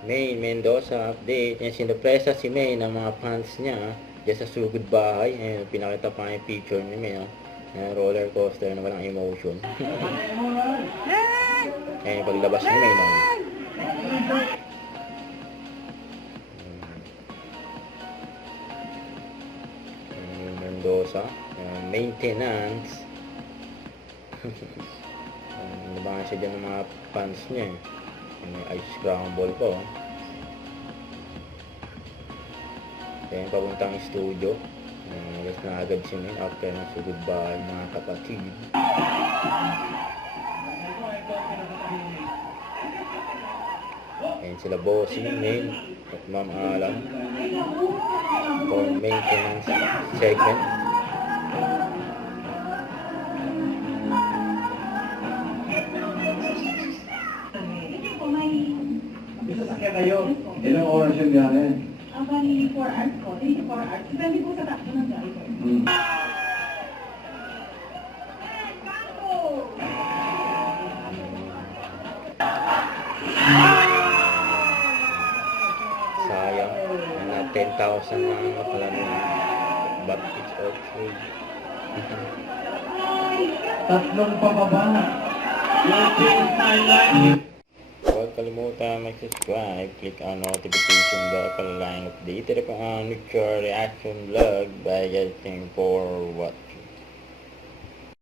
May Mendoza update. Yan, sinupresa si May ng mga fans niya dyan sa sugod bahay. Ayan, pinakita pa nga yung picture ni May. Ayan, roller coaster na walang emotion. Ayan, yung paglabas ni May. No? Ayan, Mendoza. Ayan, maintenance. Nabangan siya dyan ng mga fans niya. May ice scramble po. Ayan, papuntang studio. Alas na agad si May after ng sugod bahay mga kapatid. Ayan sila bossing May at Ma'am Alam for maintenance segment. Sasakyan kayo. Ilang oras yung gano'n? Ang bali 4 hours ko, 3 to 4 hours. Depende po sa takbo ng driver. Sayang. Na 10,000 na ang nakalano. But it's okay. Tatlong pababa. Your change my life. Huwag kalimutan mag-subscribe, click on notification bell para lang updated pa ang future reaction vlog by getting for what